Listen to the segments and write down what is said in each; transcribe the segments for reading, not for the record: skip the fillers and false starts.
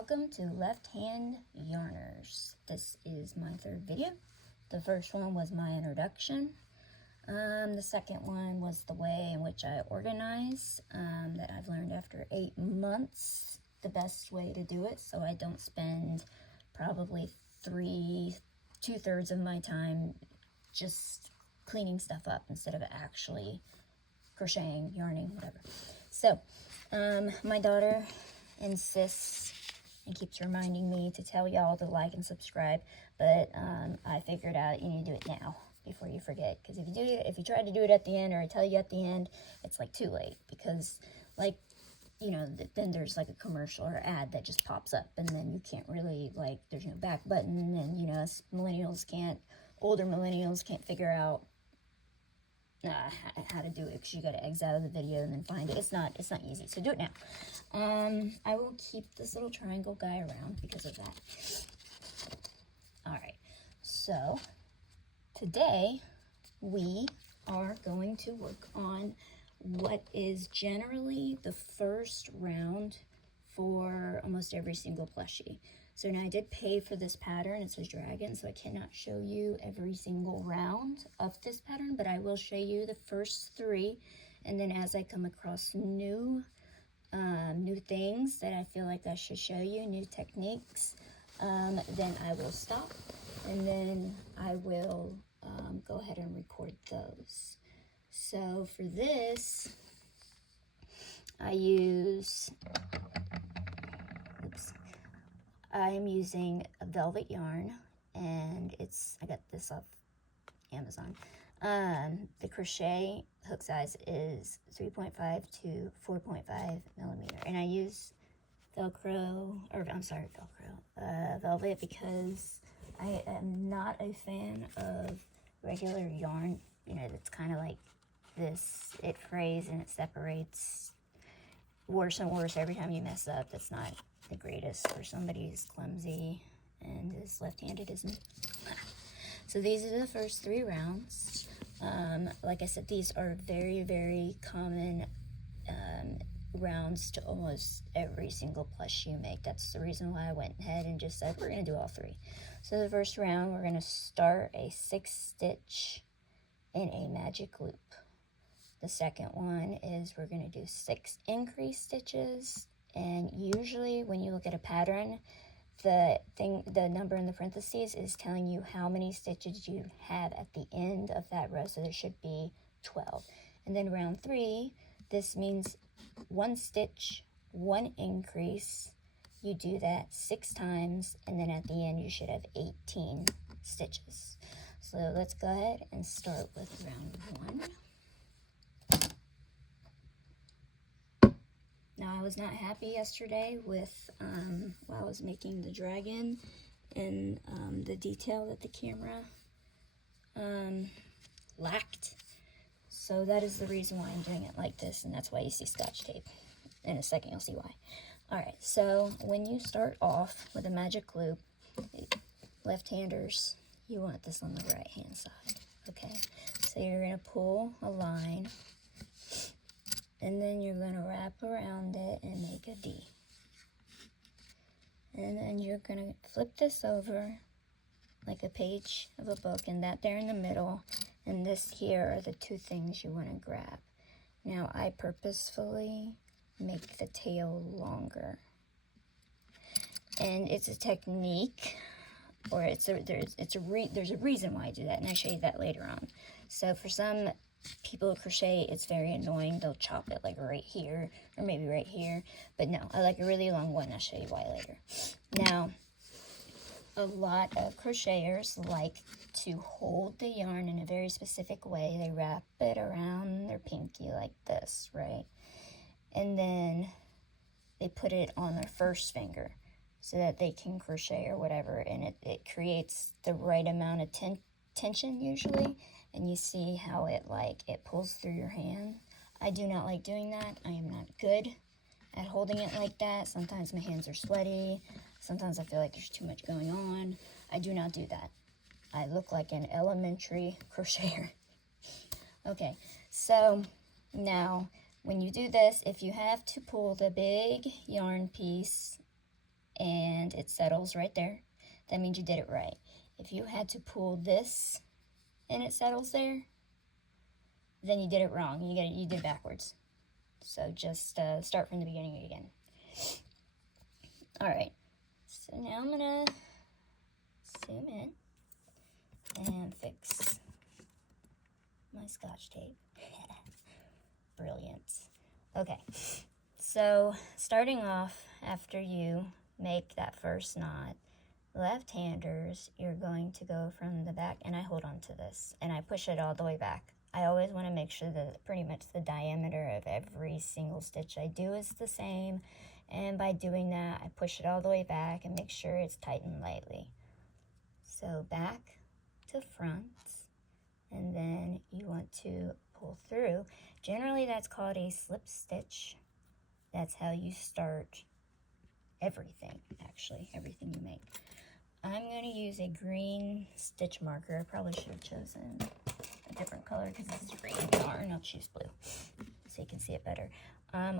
welcome to Left Hand Yarners. This is my third video. The first one was my introduction. The second one was the way in which I organize, that I've learned after 8 months, the best way to do it, so I don't spend probably 2/3 of my time just cleaning stuff up instead of actually crocheting, yarning, whatever. So, my daughter insists and keeps reminding me to tell y'all to like and subscribe, but I figured out you need to do it now before you forget, because if you try to do it at the end, or I tell you at the end, it's like too late, because like, you know, then there's like a commercial or ad that just pops up, and then you can't really, like, there's no back button, and you know, us older millennials can't figure out how to do it, because you got to exit out of the video and then find it. It's not easy, so do it now. I will keep this little triangle guy around because of that. All right, so today we are going to work on what is generally the first round for almost every single plushie. So now I did pay for this pattern. It says dragon, so I cannot show you every single round of this pattern, but I will show you the first 3, and then as I come across new things that I feel like I should show you, new techniques, then I will stop, and then I will go ahead and record those. So for this, I am using a velvet yarn, and I got this off Amazon. The crochet hook size is 3.5 to 4.5 millimeter, and I use velvet, because I am not a fan of regular yarn. You know, it's kind of like this, it frays and it separates worse and worse every time you mess up. That's not the greatest for somebody who's clumsy and is left-handed, isn't it? So these are the first 3 rounds. Like I said, these are very, very common rounds to almost every single plush you make. That's the reason why I went ahead and just said we're going to do all 3. So the first round, we're going to start a 6-stitch in a magic loop. The second one is we're going to do 6 increase stitches, and usually when you look at a pattern, the number in the parentheses is telling you how many stitches you have at the end of that row, so there should be 12. And then round 3, this means 1 stitch, 1 increase. You do that 6 times, and then at the end you should have 18 stitches. So let's go ahead and start with round 1. Now, I was not happy yesterday with, while I was making the dragon, and the detail that the camera lacked. So that is the reason why I'm doing it like this, and that's why you see scotch tape. In a second, you'll see why. Alright, so when you start off with a magic loop, left-handers, you want this on the right-hand side, okay? So you're going to pull a line, and then you're going to wrap around it and make a D. And then you're going to flip this over like a page of a book, and that there in the middle, and this here are the 2 things you want to grab. Now, I purposefully make the tail longer. And it's a technique, or there's a reason why I do that, and I'll show you that later on. So for some people who crochet, it's very annoying. They'll chop it like right here, or maybe right here. But no, I like a really long one. I'll show you why later. Now, a lot of crocheters like to hold the yarn in a very specific way. They wrap it around their pinky like this, right? And then they put it on their first finger so that they can crochet or whatever, and it creates the right amount of tension usually, and you see how it pulls through your hand. I do not like doing that. I am not good at holding it like that. Sometimes my hands are sweaty. Sometimes I feel like there's too much going on. I do not do that. I look like an elementary crocheter. Okay, so now when you do this, if you have to pull the big yarn piece and it settles right there, that means you did it right. If you had to pull this and it settles there, then you did it wrong. You did it backwards. So just start from the beginning again. All right. So now I'm gonna zoom in and fix my Scotch tape. Brilliant. Okay. So starting off, after you make that first knot, left-handers, you're going to go from the back, and I hold on to this and I push it all the way back. I always want to make sure that pretty much the diameter of every single stitch I do is the same, and by doing that I push it all the way back and make sure it's tightened lightly. So back to front, and then you want to pull through. Generally that's called a slip stitch. That's how you start everything, actually, everything you make. I'm going to use a green stitch marker. I probably should have chosen a different color because this is green yarn. I'll choose blue so you can see it better.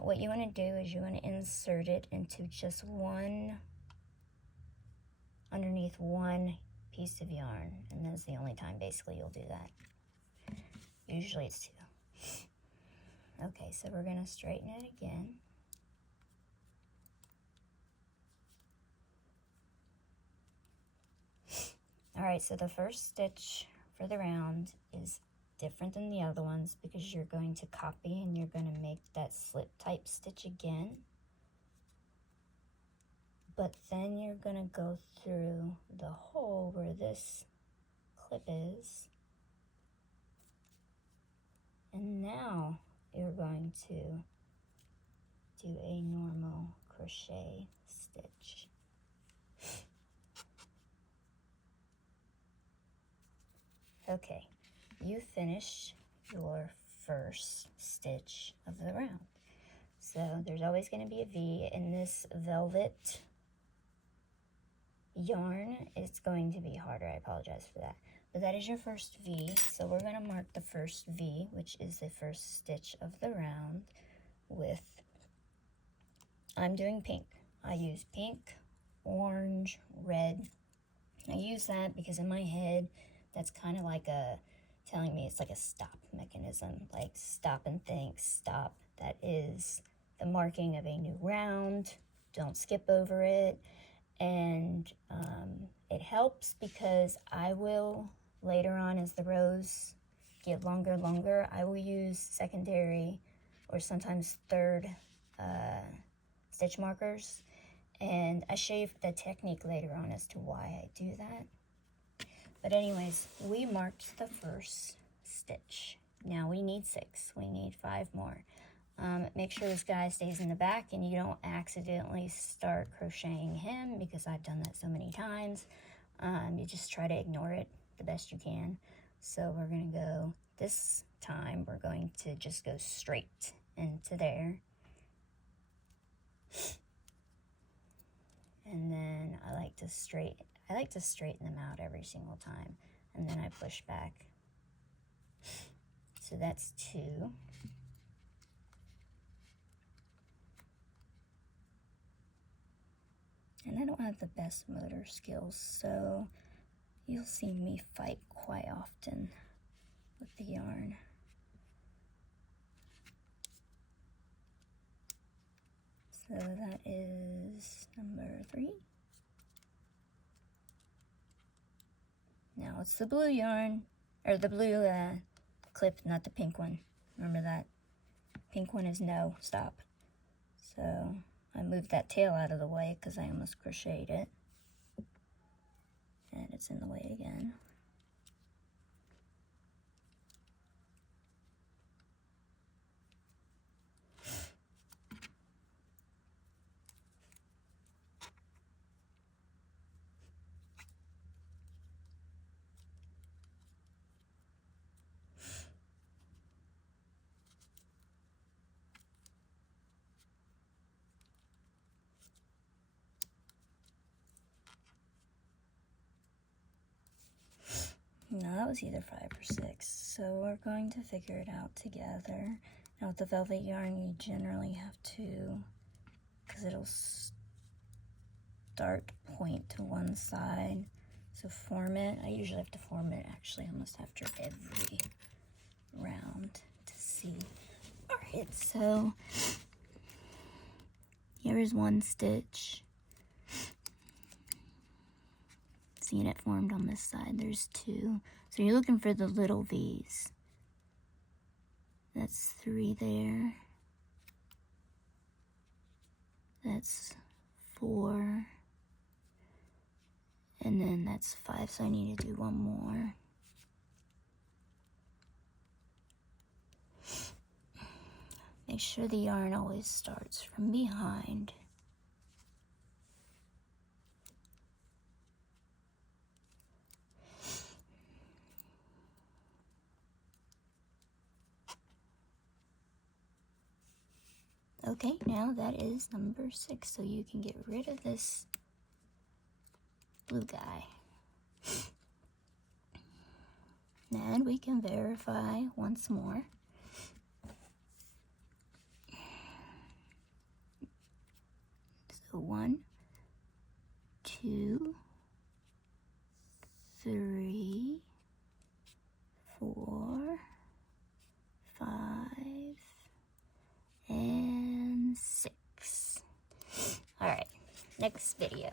What you want to do is you want to insert it into just underneath one piece of yarn, and that's the only time basically you'll do that. Usually it's two. Okay, so we're going to straighten it again. Alright, so the first stitch for the round is different than the other ones because you're going to copy and you're going to make that slip type stitch again. But then you're going to go through the hole where this clip is. And now you're going to do a normal crochet stitch. Okay, you finished your first stitch of the round. So there's always going to be a V in this velvet yarn. It's going to be harder, I apologize for that. But that is your first V, so we're going to mark the first V, which is the first stitch of the round, with, I'm doing pink. I use pink, orange, red. I use that because in my head, that's kind of like telling me it's like a stop mechanism, like stop and think, stop. That is the marking of a new round. Don't skip over it. And it helps because I will, later on as the rows get longer, I will use secondary or sometimes third stitch markers. And I show you the technique later on as to why I do that. But anyways, we marked the first stitch. Now we need 6. We need 5 more. Make sure this guy stays in the back and you don't accidentally start crocheting him because I've done that so many times. You just try to ignore it the best you can. So we're going to go, this time we're going to just go straight into there. And then I like to straighten them out every single time, and then I push back. So that's 2. And I don't have the best motor skills, so you'll see me fight quite often with the yarn. So that is number 3. Now it's the blue yarn, or the blue clip, not the pink one. Remember that. Pink one is no, stop. So I moved that tail out of the way because I almost crocheted it. And it's in the way again. No, that was either 5 or 6. So we're going to figure it out together. Now with the velvet yarn, you generally have to, because it'll dart point to one side. So form it. I usually have to form it actually almost after every round to see. Alright, so here is one stitch. Seeing it formed on this side, there's two. So you're looking for the little V's. That's 3 there. That's 4. And then that's 5, so I need to do one more. Make sure the yarn always starts from behind. Okay, now that is number 6, so you can get rid of this blue guy. And we can verify once more. So 1, 2, 3, 4, 5, and 6. All right, next video.